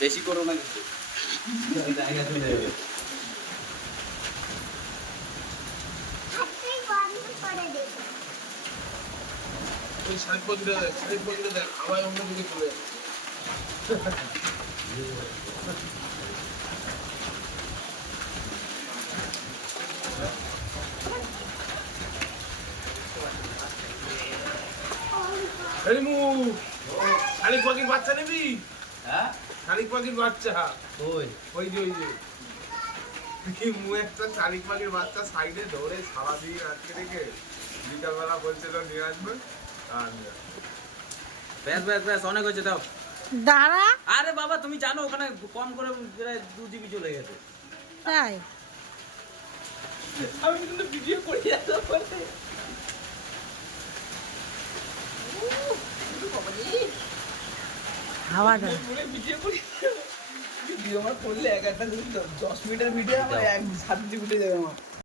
বেশি করো না কিন্তু জায়গা চলে যাবে। ওই শাড়ি দেখ আবার অন্যদিকে চলে যাবে। রিমু শালিক পাখির বাচ্চা নিবি? হ্যাঁ শালিক পাখির বাচ্চা ওই ওই যে একটা শালিক পাখির বাচ্চা সাইডে ধরে সারাদিন আটকে রেখে বিকালবেলা বলছিল নিয়ে আসবে আর নিয়ে আসবে। ব্যাস ব্যাস ব্যাস অনেক হয়েছে দাও। দাঁড়া। আরে বাবা তুমি জানো ওখানে কম করে প্রায় 2 জিবি চলে গেছে। তাই আমি কিন্তু ভিডিও করে যাচ্ছি হাওয়াটা ভিডিও করি ভিডিও আমার করলে এক একটা 10 মিনিটের ভিডিও আমার 7 জিবি উঠে যাবে আমার।